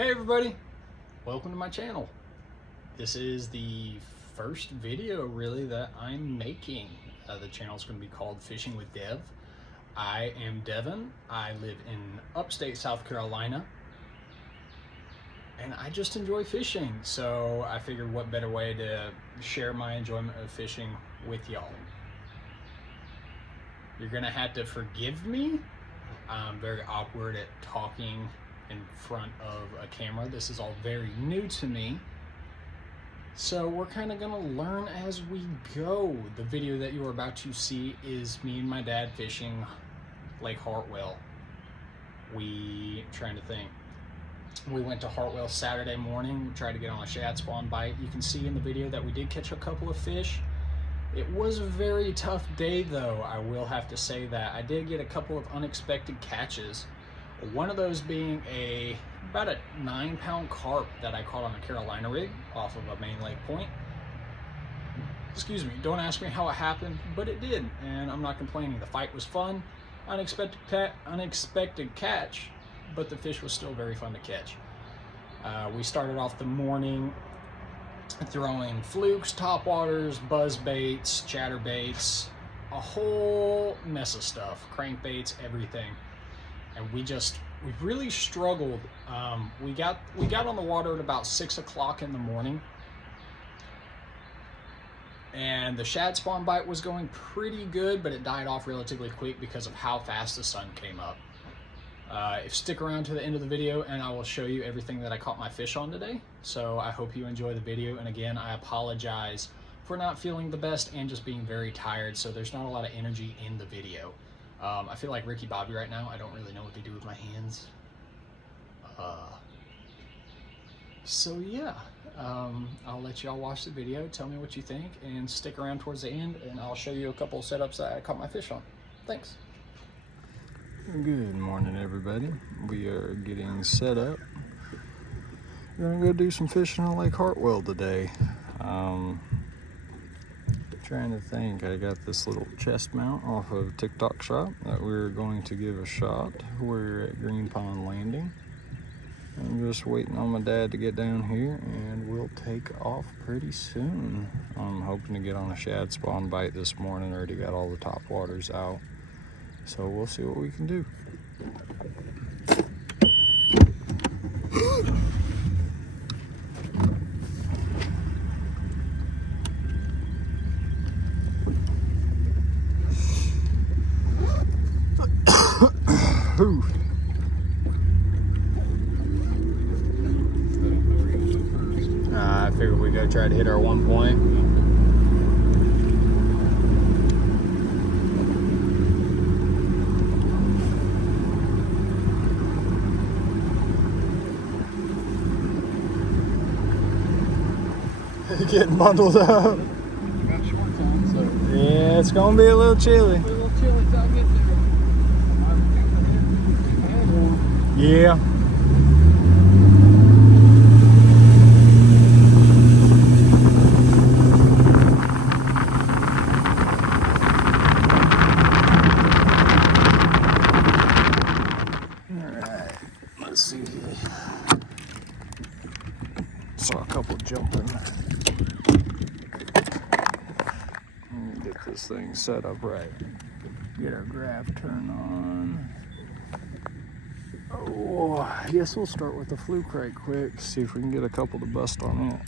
Hey everybody, welcome to my channel. This is the first video really that I'm making. The channel is going to be called Fishing with Dev. I am Devin. I live in upstate South Carolina and I just enjoy fishing. So I figured what better way to share my enjoyment of fishing with y'all. You're going to have to forgive me. I'm very awkward at talking in front of a camera. This is all very new to me. So we're kind of gonna learn as we go. The video that you are about to see is me and my dad fishing Lake Hartwell. We went to Hartwell Saturday morning. We tried to get on a shad spawn bite. You can see in the video that we did catch a couple of fish. It was a very tough day though, I will have to say that. I did get a couple of unexpected catches. One of those being about a 9-pound carp that I caught on a Carolina rig off of a main lake point. Excuse me, don't ask me how it happened, but it did, and I'm not complaining. The fight was fun, unexpected catch, but the fish was still very fun to catch. We started off the morning throwing flukes, topwaters, buzz baits, chatterbaits, a whole mess of stuff, crankbaits, everything. And we really struggled. We got on the water at about 6 o'clock in the morning, and the shad spawn bite was going pretty good, but it died off relatively quick because of how fast the sun came up. Stick around to the end of the video and I will show you everything that I caught my fish on today. So I hope you enjoy the video, and again, I apologize for not feeling the best and just being very tired, so there's not a lot of energy in the video. I feel like Ricky Bobby right now. I don't really know what to do with my hands. So yeah, I'll let y'all watch the video, tell me what you think, and stick around towards the end and I'll show you a couple of setups that I caught my fish on. Thanks. Good morning everybody. We are getting set up. We're gonna go do some fishing on Lake Hartwell today. Trying to think, I got this little chest mount off of TikTok shop that we're going to give a shot. We're at Green Pond Landing. I'm just waiting on my dad to get down here and we'll take off pretty soon. I'm hoping to get on a shad spawn bite this morning. Already got all the top waters out, so we'll see what we can do. I figured we'd go try to hit our 1 point. Getting bundled up. Got shorts on, so yeah, it's gonna be a little chilly. a little chilly till I get there. Yeah. Alright, let's see. Saw a couple jumping. Let me get this thing set up right. Get our graph turned on. Oh, I guess we'll start with the fluke right quick, see if we can get a couple to bust on it.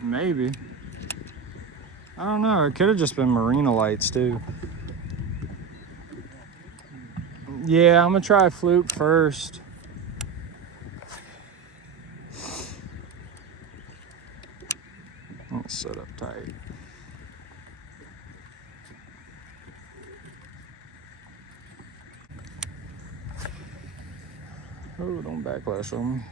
Maybe. I don't know, it could have just been marina lights too. Yeah, I'm gonna try fluke first. Let's set up tight. Oh, don't backlash on me.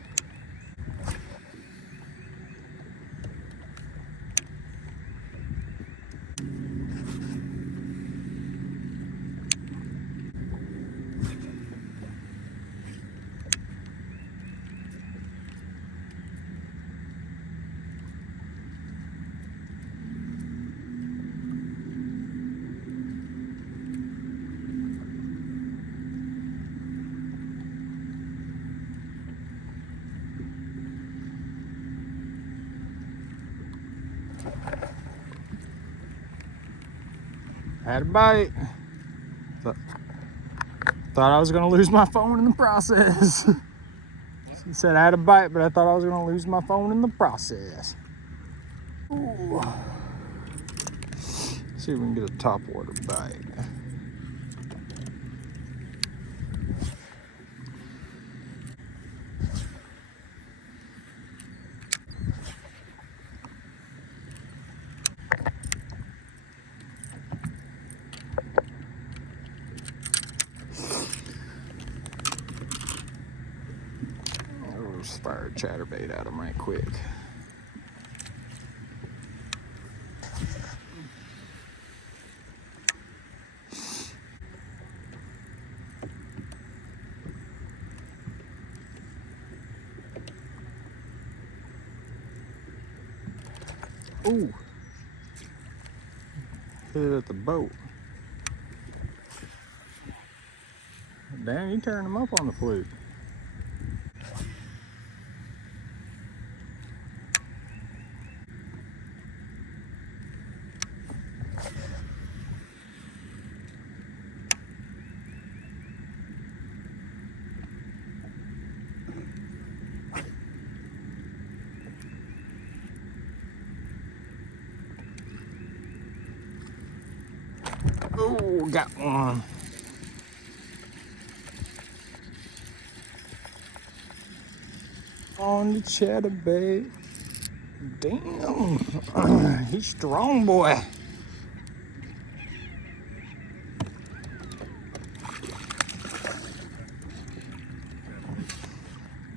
Had a bite. Thought I was gonna lose my phone in the process. She said I had a bite, but I thought I was gonna lose my phone in the process. Ooh. See if we can get a topwater bite. Just fire a chatterbait at him right quick. Ooh, hit it at the boat. Damn, you turned him up on the fluke. Oh, got one. On the chatterbait. Damn, he's strong, boy.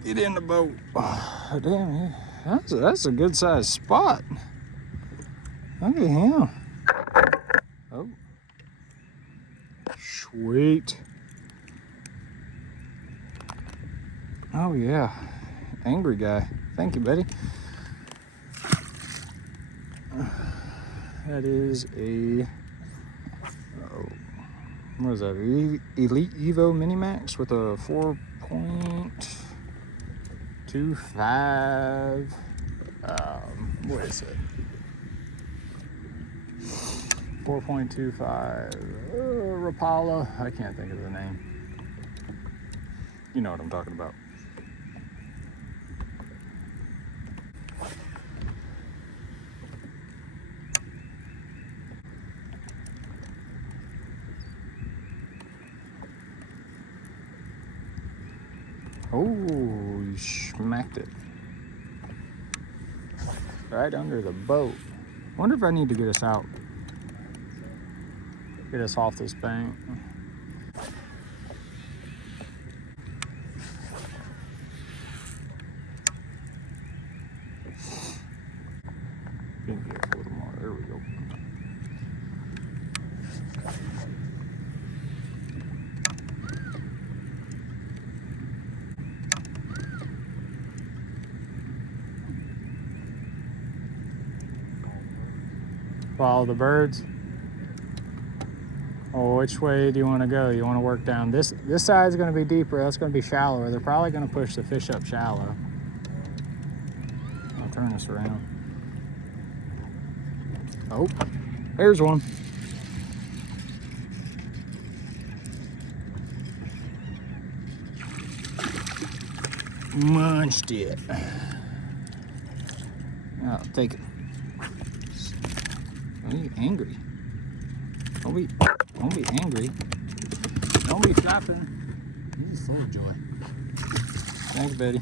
Get in the boat. Oh, damn, that's a good sized spot. Look at him. Oh, sweet. Oh yeah, angry guy. Thank you, buddy. That is a, oh, what is that? Elite Evo Minimax with a 4.25. What is it? 4.25 Rapala. I can't think of the name. You know what I'm talking about. Oh, you smacked it. Right under the boat. Wonder if I need to get us out. Get us off this bank. Maybe a little more. There we go. Follow the birds. Oh, which way do you want to go? You want to work down this side's going to be deeper. That's going to be shallower. They're probably going to push the fish up shallow. I'll turn this around. Oh, there's one. Munched it. I'll take it. Don't be angry. Don't be angry. Don't be flapping. He's full of joy. Thanks, Betty.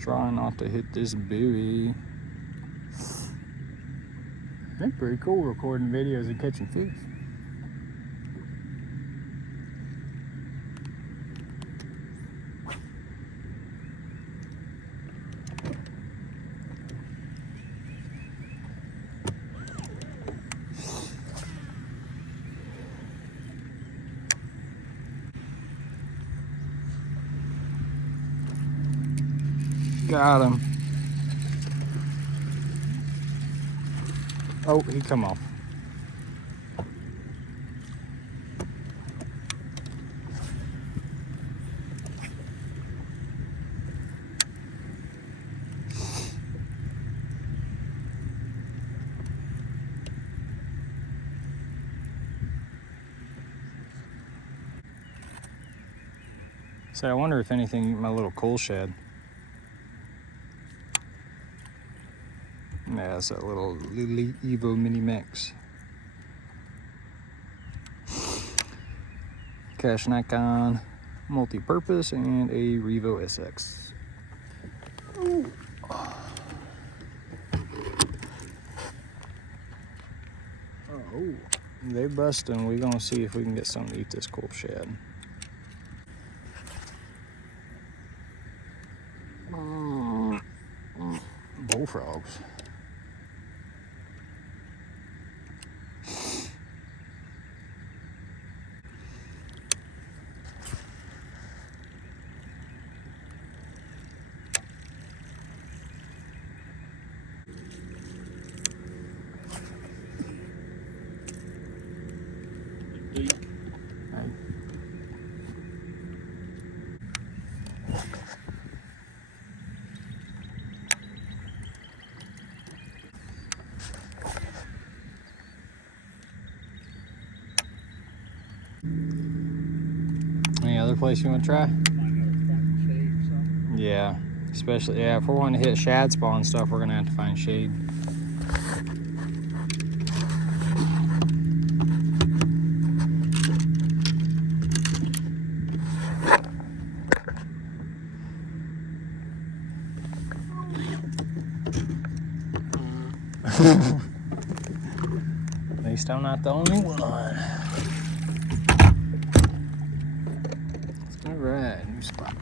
Trying not to hit this buoy. It's pretty cool recording videos and catching fish. Got him. Oh, he come off. So I wonder if anything, my little coal shed. Yeah, it's that little Evo Mini Mix. Cash Nikon multi-purpose and a Revo SX. Ooh. Oh, they busting. We're gonna see if we can get something to eat this coal shed. Bullfrogs. Any other place you want to try? Yeah, especially, yeah, if we're wanting to hit shad spawn stuff, we're gonna have to find shade. At least I'm not the only one. All right, new spot.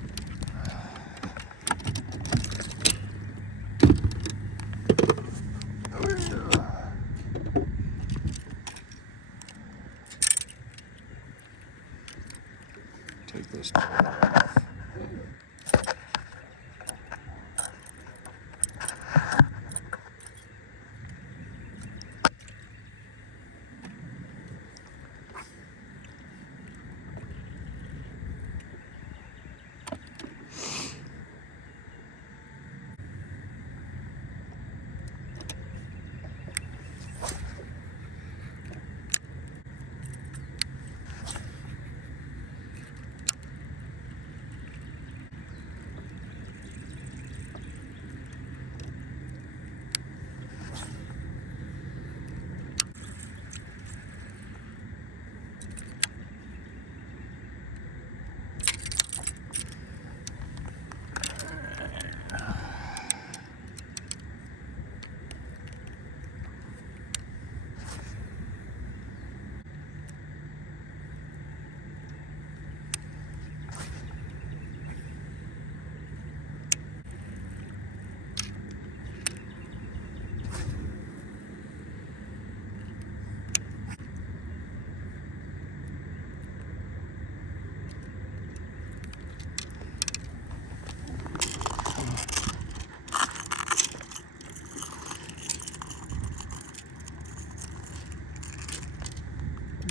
Take this off.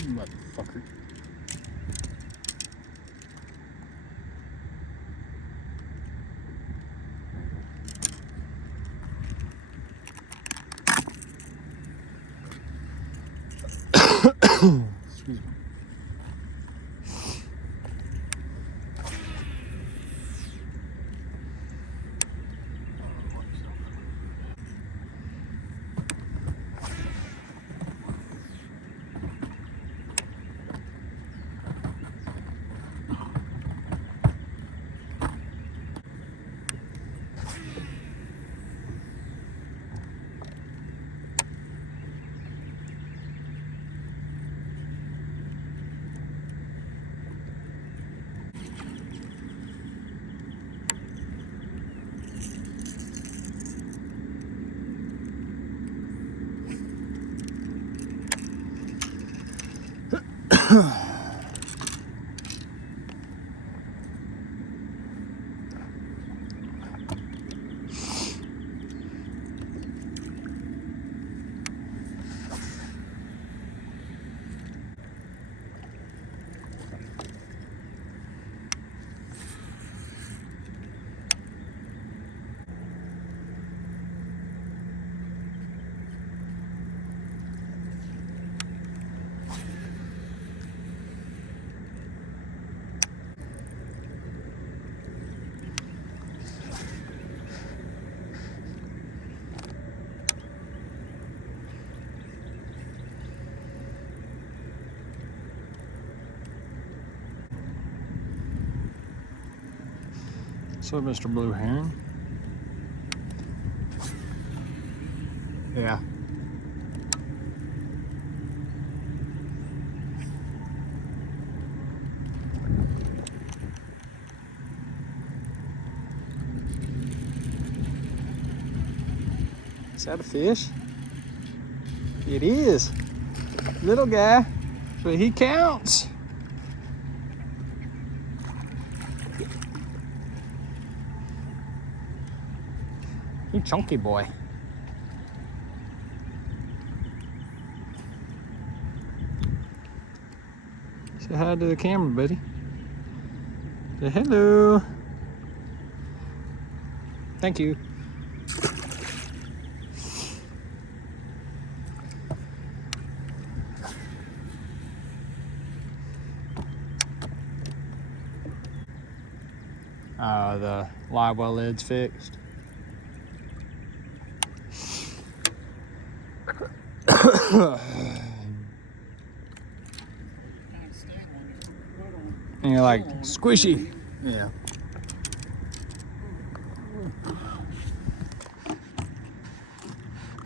Motherfucker. Excuse me. So, Mr. Blue Heron. Yeah. Is that a fish? It is. Little guy. So he counts. You chunky boy. Say hi to the camera, buddy. Say hello. Thank you. The live well lid's fixed. And you're like, squishy. Yeah.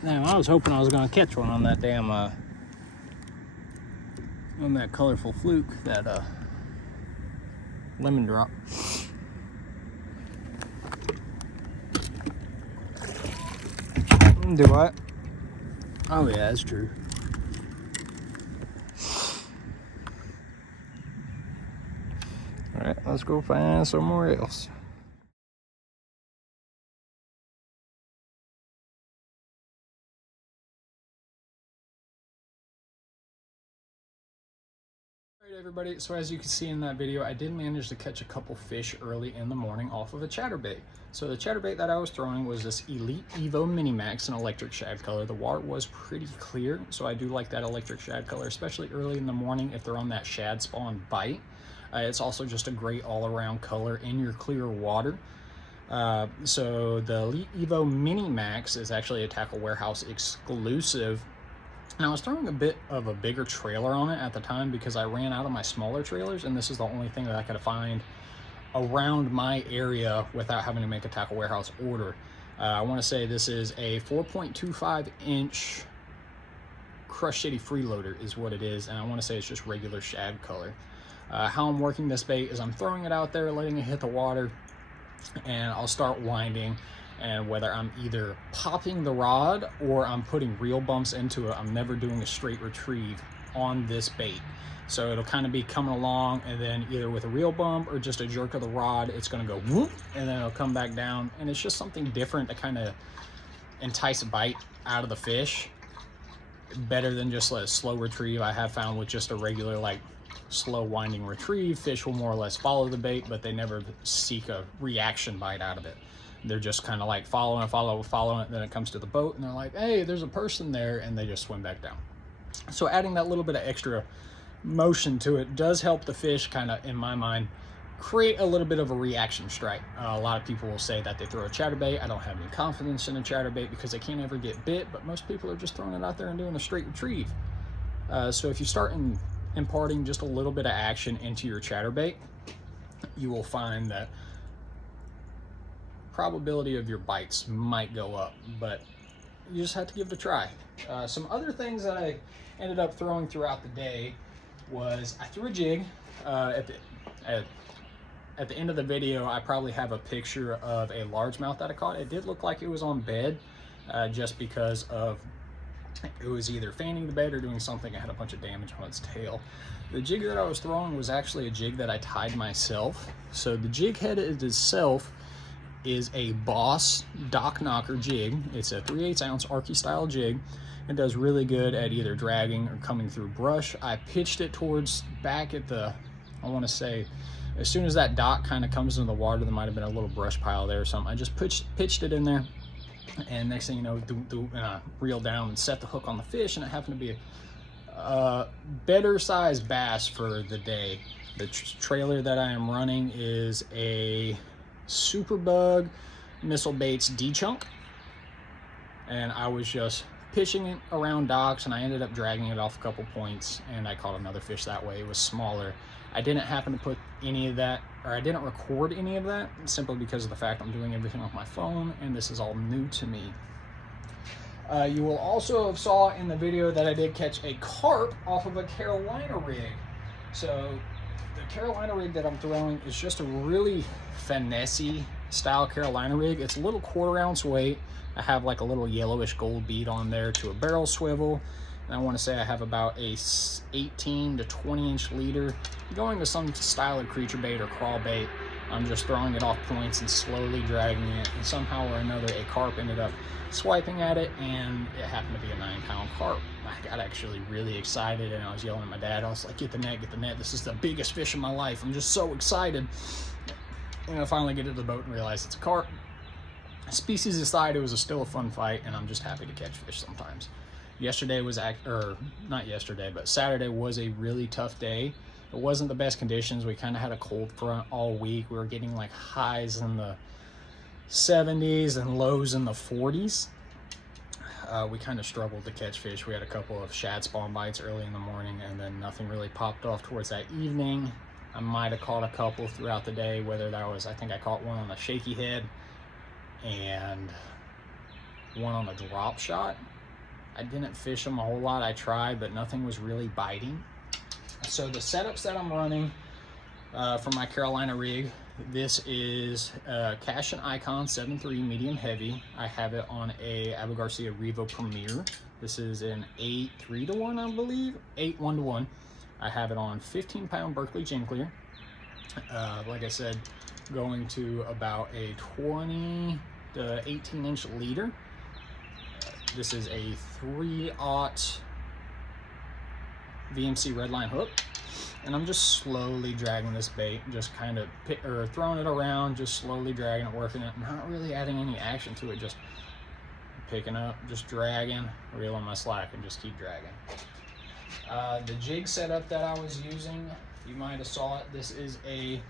Now, I was hoping I was going to catch one on that damn, on that colorful fluke, that lemon drop. Do what? Oh yeah, that's true. All right, let's go find somewhere else. Alright everybody, so as you can see in that video, I did manage to catch a couple fish early in the morning off of a chatterbait. So the chatterbait that I was throwing was this Elite Evo Minimax in electric shad color. The water was pretty clear, so I do like that electric shad color, especially early in the morning if they're on that shad spawn bite. It's also just a great all-around color in your clear water. So the Elite Evo Minimax is actually a Tackle Warehouse exclusive. And I was throwing a bit of a bigger trailer on it at the time because I ran out of my smaller trailers, and this is the only thing that I could find around my area without having to make a Tackle Warehouse order. I want to say this is a 4.25 inch Crush City freeloader is what it is, and I want to say it's just regular shad color. How I'm working this bait is I'm throwing it out there, letting it hit the water, and I'll start winding. And whether I'm either popping the rod or I'm putting reel bumps into it, I'm never doing a straight retrieve on this bait. So it'll kind of be coming along, and then either with a reel bump or just a jerk of the rod, it's going to go whoop, and then it'll come back down. And it's just something different to kind of entice a bite out of the fish. Better than just a slow retrieve. I have found with just a regular, like, slow winding retrieve, fish will more or less follow the bait, but they never seek a reaction bite out of it. They're just kind of like following it. Then it comes to the boat and they're like, hey, there's a person there, and they just swim back down. So adding that little bit of extra motion to it does help the fish kind of, in my mind, create a little bit of a reaction strike. A lot of people will say that they throw a chatterbait. I don't have any confidence in a chatterbait because they can't ever get bit, but most people are just throwing it out there and doing a straight retrieve. So if you start imparting just a little bit of action into your chatterbait, you will find that probability of your bites might go up, but you just have to give it a try. Some other things that I ended up throwing throughout the day was I threw a jig. At the end of the video, I probably have a picture of a largemouth that I caught. It did look like it was on bed, just because of it was either fanning the bed or doing something. It had a bunch of damage on its tail. The jig that I was throwing was actually a jig that I tied myself. So the jig head itself is a Boss Dock Knocker jig. It's a 3/8 ounce Arky style jig. It does really good at either dragging or coming through brush. I pitched it towards back at the, I want to say, as soon as that dock kind of comes into the water, there might have been a little brush pile there or something. I just pitched it in there, and next thing you know, and I reeled down and set the hook on the fish, and it happened to be a better sized bass for the day. The trailer that I am running is a Superbug Missile Baits D-Chunk, and I was just pitching it around docks, and I ended up dragging it off a couple points, and I caught another fish that way. It was smaller. I didn't happen to put any of that, or I didn't record any of that, simply because of the fact I'm doing everything off my phone, and this is all new to me. You will also have saw in the video that I did catch a carp off of a Carolina rig. So the Carolina rig that I'm throwing is just a really finessey style Carolina rig. It's a little 1/4 ounce weight. I have like a little yellowish gold bead on there to a barrel swivel. And I want to say I have about a 18 to 20 inch leader going to some style of creature bait or crawl bait. I'm just throwing it off points and slowly dragging it, and somehow or another a carp ended up swiping at it, and it happened to be a 9-pound carp. I got actually really excited, and I was yelling at my dad. I was like, get the net, this is the biggest fish in my life. I'm just so excited. And I finally get to the boat and realize it's a carp. Species aside, it was still a fun fight, and I'm just happy to catch fish sometimes. Yesterday was, not yesterday, but Saturday was a really tough day. It wasn't the best conditions. We kind of had a cold front all week. We were getting like highs in the 70s and lows in the 40s. We kind of struggled to catch fish. We had a couple of shad spawn bites early in the morning, and then nothing really popped off towards that evening. I might have caught a couple throughout the day, whether that was, I think I caught one on a shaky head and one on a drop shot. I didn't fish them a whole lot. I tried, but nothing was really biting. So the setups that I'm running for my Carolina rig, this is Cash and Icon 7.3 medium heavy. I have it on a Abu Garcia Revo Premier. This is an 8 3-to-1, I believe, 8 1-to-1. I have it on 15-pound Berkley Gin Clear. Like I said, going to about a 20 to 18 inch leader. This is a 3/0 VMC redline hook, and I'm just slowly dragging this bait, just kind of throwing it around, just slowly dragging it, working it, not really adding any action to it, just picking up, just dragging, reeling my slack, and just keep dragging. The jig setup that I was using, you might have saw it. This is a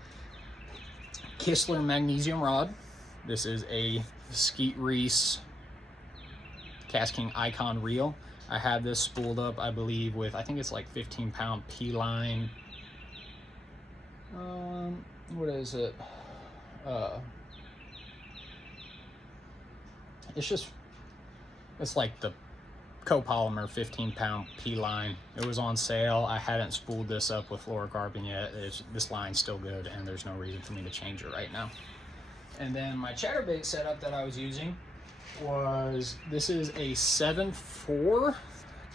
Kistler magnesium rod. This is a Skeet Reese Cast King Icon reel. I have this spooled up, I believe, with, I think it's like 15-pound P-line. What is it? It's like the copolymer 15-pound P-line. It was on sale. I hadn't spooled this up with fluorocarbon yet. This line's still good, and there's no reason for me to change it right now. And then my chatterbait setup that I was using was, this is a 7.4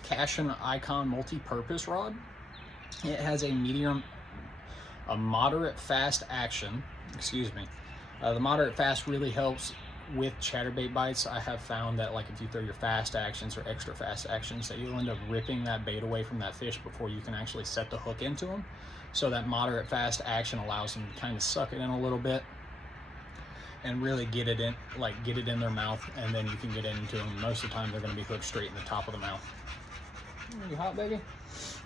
Cash and Icon multi-purpose rod. It has a moderate fast action. Excuse me. The moderate fast really helps with chatterbait bites. I have found that, like, if you throw your fast actions or extra fast actions, that you'll end up ripping that bait away from that fish before you can actually set the hook into them. So that moderate fast action allows them to kind of suck it in a little bit and really get it in their mouth, and then you can get into them. Most of the time they're going to be hooked straight in the top of the mouth. You hot, baby?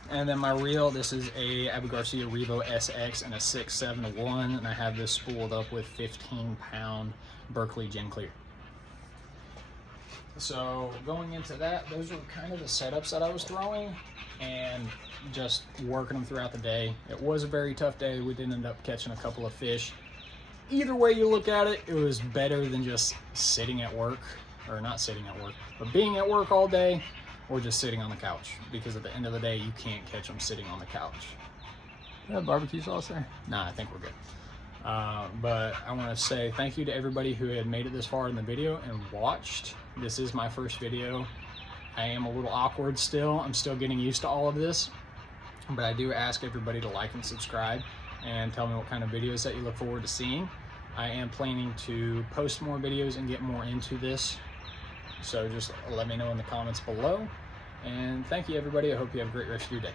And then my reel, this is a Abu Garcia Revo SX and a 6 7-to-1, and I have this spooled up with 15-pound Berkley Gin Clear. So going into that, those were kind of the setups that I was throwing, and just working them throughout the day. It was a very tough day. We did end up catching a couple of fish. Either way you look at it, it was better than just sitting at work, or not sitting at work, but being at work all day, or just sitting on the couch, because at the end of the day, you can't catch them sitting on the couch. Barbecue sauce there? Nah, I think we're good. But I want to say thank you to everybody who had made it this far in the video and watched. This is my first video. I am a little awkward still. I'm still getting used to all of this, but I do ask everybody to like and subscribe and tell me what kind of videos that you look forward to seeing. I am planning to post more videos and get more into this, so just let me know in the comments below. And thank you, everybody. I hope you have a great rest of your day.